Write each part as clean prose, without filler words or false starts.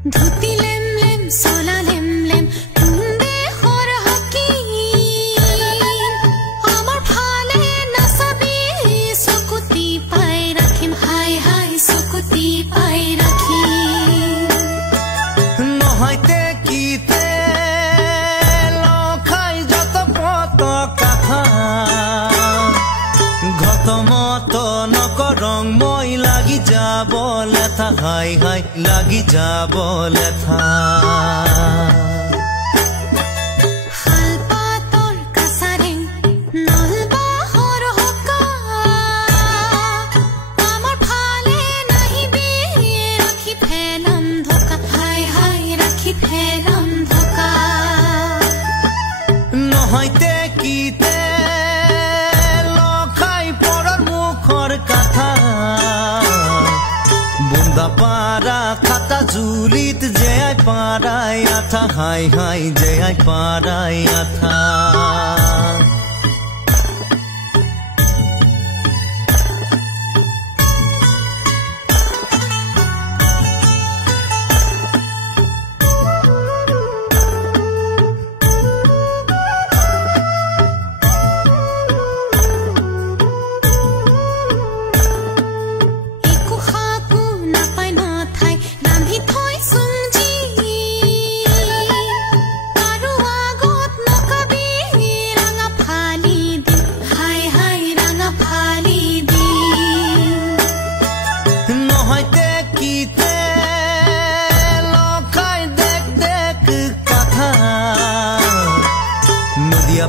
ধুতি লেম লেম সোলা লেম লেম তুন্দে হর হকি আমার ফালে নাসাবি সকুতি পাই রাখিম হাই হাই সকুতি পাই রাখি নহয়তে কিতে লখাই যত পত কথা ঘটমত নকৰং মই লাগি যাব লেথা হাই হাই লাগি যাব লেথা হালপাতৰ কাছাৰেং নলবাহৰ হকা আমাৰ ফালে নাহিবি ৰাখি ফেলাম ধকা হাই হাই ৰাখি ফেলাম ধকা নহয়তে কিতে লখাই পৰৰ মুখৰ কথা বুন্দা পাৰা খাতা জুলিত যে আই পাৰাই আথা হাই হাই যে আই পাৰাই আথা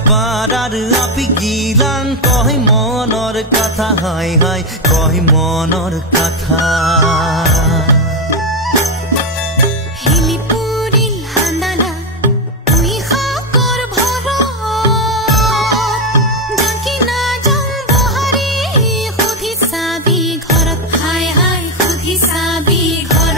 পাৰাৰ আপি গিলান কই মনৰ কথা হাই হাই কই মনৰ কথা হিলিপুরিল হান্দালা তুই খাকর ভর জাকি না যাও বহারি খুদি সাবি ঘরত হাই হাই খুদি সাবি ঘর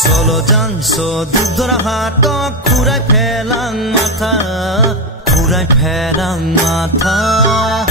Solo janso dudra hato kurai phelang matha